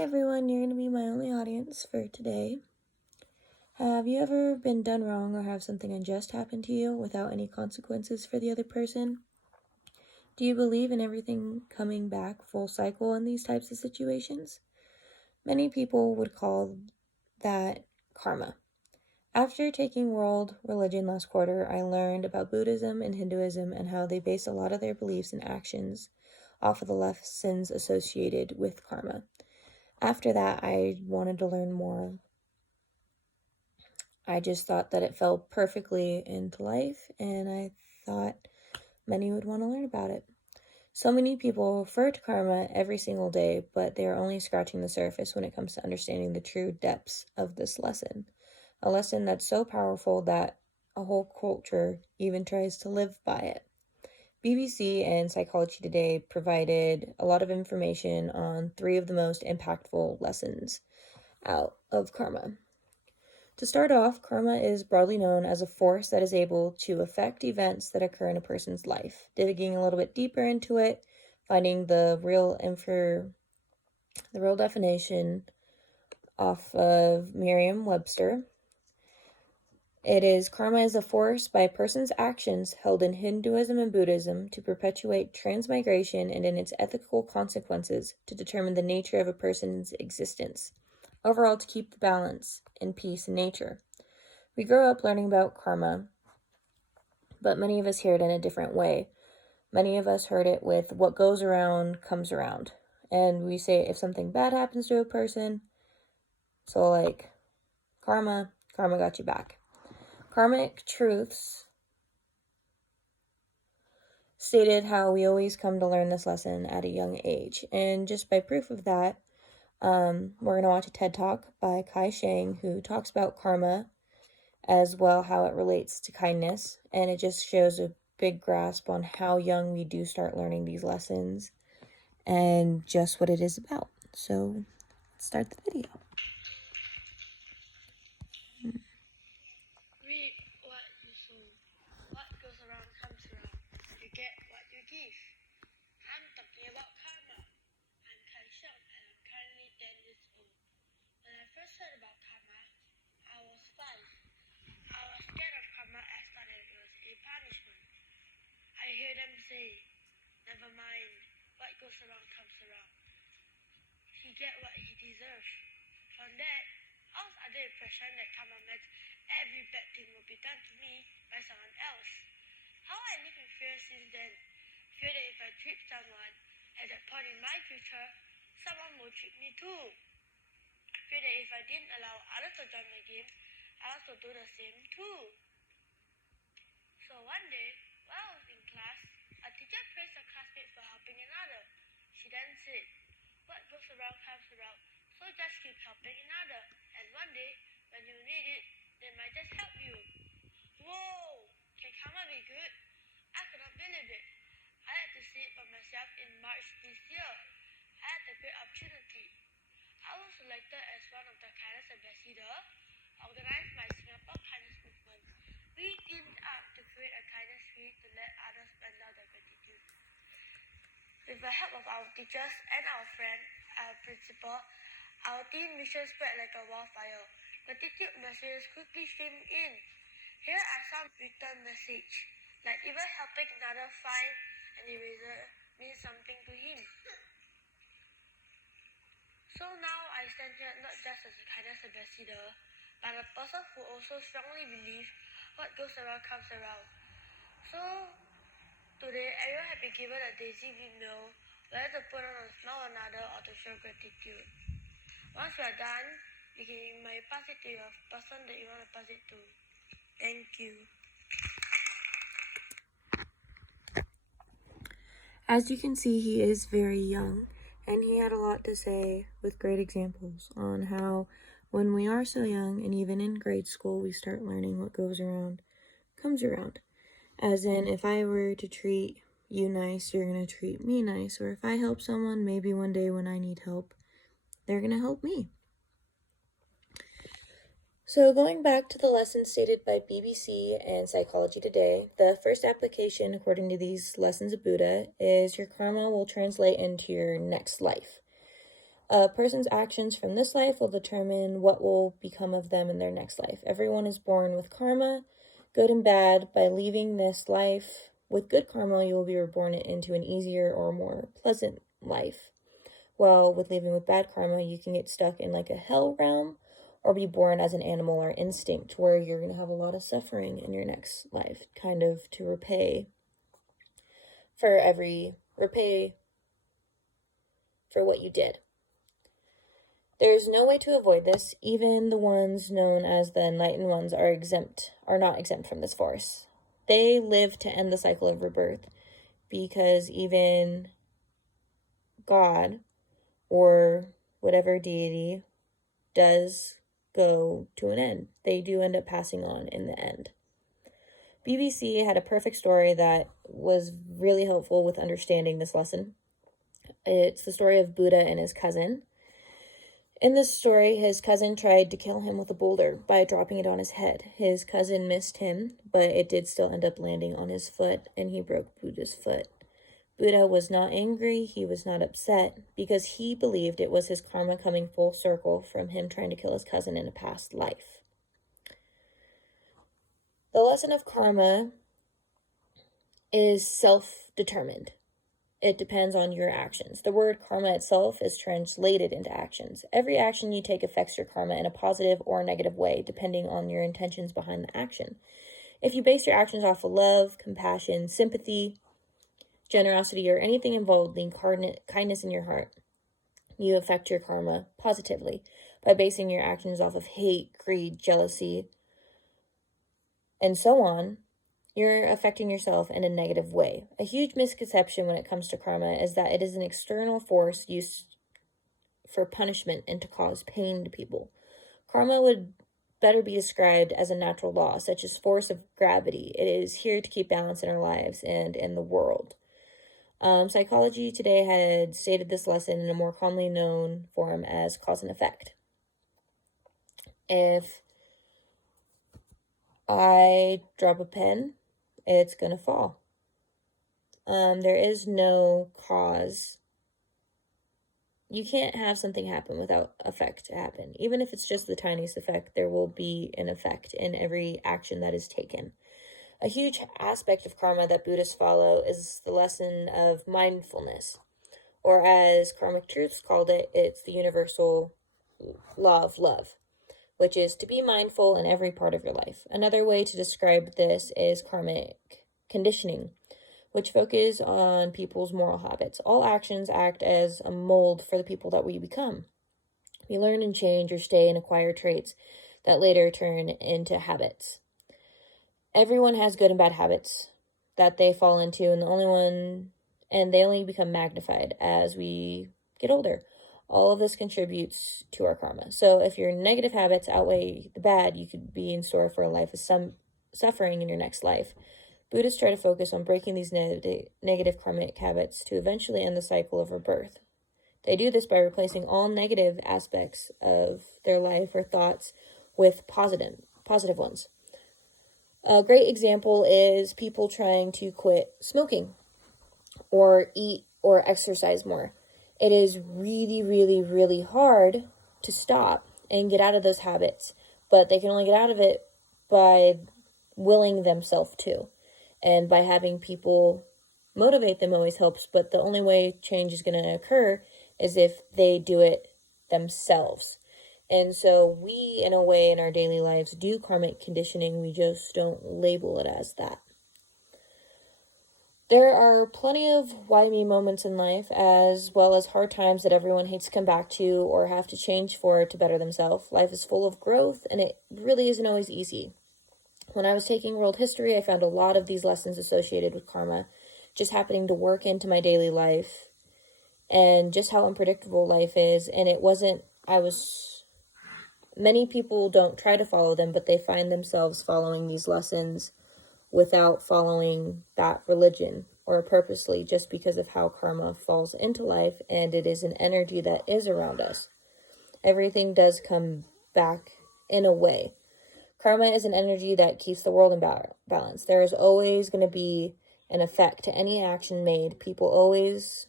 Hey everyone, you're going to be my only audience for today. Have you ever been done wrong or have something unjust happen to you without any consequences for the other person? Do you believe in everything coming back full cycle in these types of situations? Many people would call that karma. After taking world religion last quarter, I learned about Buddhism and Hinduism and how they base a lot of their beliefs and actions off of the lessons associated with karma. After that, I wanted to learn more. I just thought that it fell perfectly into life, and I thought many would want to learn about it. So many people refer to karma every single day, but they are only scratching the surface when it comes to understanding the true depths of this lesson. A lesson that's so powerful that a whole culture even tries to live by it. BBC and Psychology Today provided a lot of information on 3 of the most impactful lessons out of karma. To start off, karma is broadly known as a force that is able to affect events that occur in a person's life. Digging a little bit deeper into it, finding the real definition off of Merriam-Webster. Karma is a force by a person's actions held in Hinduism and Buddhism to perpetuate transmigration and in its ethical consequences to determine the nature of a person's existence. Overall, to keep the balance and peace in nature. We grow up learning about karma, but many of us hear it in a different way. Many of us heard it with what goes around comes around. And we say if something bad happens to a person, so like karma got you back. Karmic truths stated how we always come to learn this lesson at a young age. And just by proof of that, we're going to watch a TED Talk by Kai Shang, who talks about karma as well, how it relates to kindness. And it just shows a big grasp on how young we do start learning these lessons and just what it is about. So let's start the video. Reap what you sow. What goes around comes around. You get what you give. I'm talking about karma. I'm Kai Sheng and I'm currently 10 years old. When I first heard about karma, I was 5. I was scared of karma as thought it was a punishment. I hear them say, never mind, what goes around comes around. He get what he deserves. From that, I was under the impression that karma meant every bad thing will be done to me by someone else. How I live in fear since then. Fear that if I treat someone at that point in my future, someone will treat me too. Fear that if I didn't allow others to join my game, others will do the same too. So one day, while I was in class, a teacher praised a classmate for helping another. She then said, what goes around comes around, so just keep helping another. And one day, when you need it, they might just help you. Whoa! Can karma be good? I could not believe it. I had to see it for myself in March this year. I had a great opportunity. I was selected as one of the kindness ambassadors, organized by Singapore Kindness Movement. We teamed up to create a kindness feed to let others spend out their gratitude. With the help of our teachers and our friend, our principal, our team mission spread like a wildfire. Gratitude messages quickly streamed in. Here are some written messages, like even helping another find an eraser means something to him. So now I stand here not just as a kindness ambassador, but a person who also strongly believes what goes around comes around. So today everyone has been given a daisy windmill, whether to put on a smile on another or to show gratitude. Once you are done, you might pass it to your person that you want to pass it to. Thank you. As you can see, he is very young, and he had a lot to say with great examples on how when we are so young, and even in grade school, we start learning what goes around comes around. As in, if I were to treat you nice, you're going to treat me nice. Or if I help someone, maybe one day when I need help, they're going to help me. So going back to the lesson stated by BBC and Psychology Today, the first application, according to these lessons of Buddha, is your karma will translate into your next life. A person's actions from this life will determine what will become of them in their next life. Everyone is born with karma, good and bad. By leaving this life with good karma, you will be reborn into an easier or more pleasant life. While with leaving with bad karma, you can get stuck in like a hell realm or be born as an animal or instinct where you're going to have a lot of suffering in your next life, kind of to repay for what you did. There's no way to avoid this. Even the ones known as the enlightened ones are not exempt from this force. They live to end the cycle of rebirth because even God or whatever deity does go to an end. They do end up passing on in the end. BBC had a perfect story that was really helpful with understanding this lesson. It's the story of Buddha and his cousin. In this story, his cousin tried to kill him with a boulder by dropping it on his head. His cousin missed him, but it did still end up landing on his foot, and he broke Buddha's foot. Buddha was not angry, he was not upset, because he believed it was his karma coming full circle from him trying to kill his cousin in a past life. The lesson of karma is self-determined. It depends on your actions. The word karma itself is translated into actions. Every action you take affects your karma in a positive or negative way, depending on your intentions behind the action. If you base your actions off of love, compassion, sympathy, generosity, or anything involving kindness in your heart, you affect your karma positively. By basing your actions off of hate, greed, jealousy, and so on, you're affecting yourself in a negative way. A huge misconception when it comes to karma is that it is an external force used for punishment and to cause pain to people. Karma would better be described as a natural law, such as force of gravity. It is here to keep balance in our lives and in the world. Psychology today had stated this lesson in a more commonly known form as cause and effect. If I drop a pen, it's going to fall. There is no cause. You can't have something happen without effect to happen. Even if it's just the tiniest effect, there will be an effect in every action that is taken. A huge aspect of karma that Buddhists follow is the lesson of mindfulness, or as Karmic Truths called it, it's the universal law of love, which is to be mindful in every part of your life. Another way to describe this is karmic conditioning, which focuses on people's moral habits. All actions act as a mold for the people that we become. We learn and change or stay and acquire traits that later turn into habits. Everyone has good and bad habits that they fall into, and they only become magnified as we get older. All of this contributes to our karma. So if your negative habits outweigh the bad, you could be in store for a life of some suffering in your next life. Buddhists try to focus on breaking these negative karmic habits to eventually end the cycle of rebirth. They do this by replacing all negative aspects of their life or thoughts with positive ones. A great example is people trying to quit smoking or eat or exercise more. It is really, really, really hard to stop and get out of those habits, but they can only get out of it by willing themselves to. And by having people motivate them always helps, but the only way change is going to occur is if they do it themselves. And so we, in a way, in our daily lives, do karmic conditioning. We just don't label it as that. There are plenty of why me moments in life, as well as hard times that everyone hates to come back to or have to change for to better themselves. Life is full of growth, and it really isn't always easy. When I was taking world history, I found a lot of these lessons associated with karma just happening to work into my daily life and just how unpredictable life is. And many people don't try to follow them, but they find themselves following these lessons without following that religion or purposely, just because of how karma falls into life, and it is an energy that is around us. Everything does come back in a way. Karma is an energy that keeps the world in balance. There is always going to be an effect to any action made. People always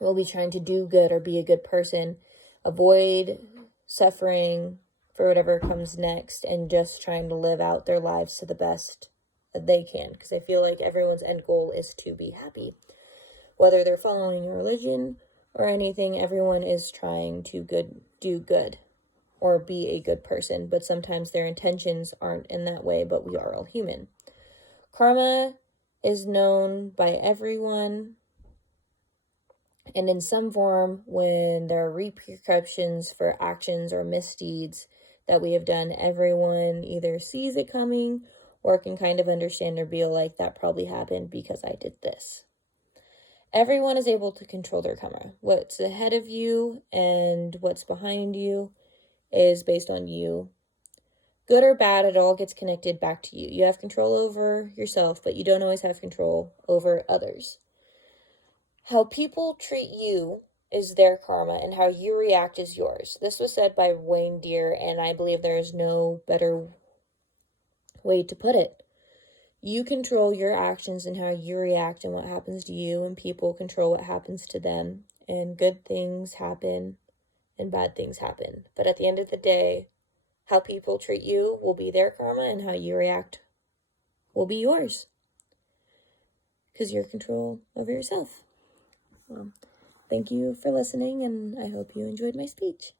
will be trying to do good or be a good person, avoid suffering for whatever comes next, and just trying to live out their lives to the best that they can. Because I feel like everyone's end goal is to be happy. Whether they're following a religion or anything, everyone is trying to do good or be a good person, but sometimes their intentions aren't in that way, but we are all human. Karma is known by everyone, and in some form, when there are repercussions for actions or misdeeds that we have done, everyone either sees it coming or can kind of understand or be like, that probably happened because I did this. Everyone is able to control their karma. What's ahead of you and what's behind you is based on you. Good or bad, it all gets connected back to you. You have control over yourself, but you don't always have control over others. How people treat you is their karma, and how you react is yours. This was said by Wayne Deere, and I believe there is no better way to put it. You control your actions and how you react and what happens to you, and people control what happens to them. And good things happen and bad things happen. But at the end of the day, how people treat you will be their karma, and how you react will be yours. Because you're control over yourself. Thank you for listening, and I hope you enjoyed my speech.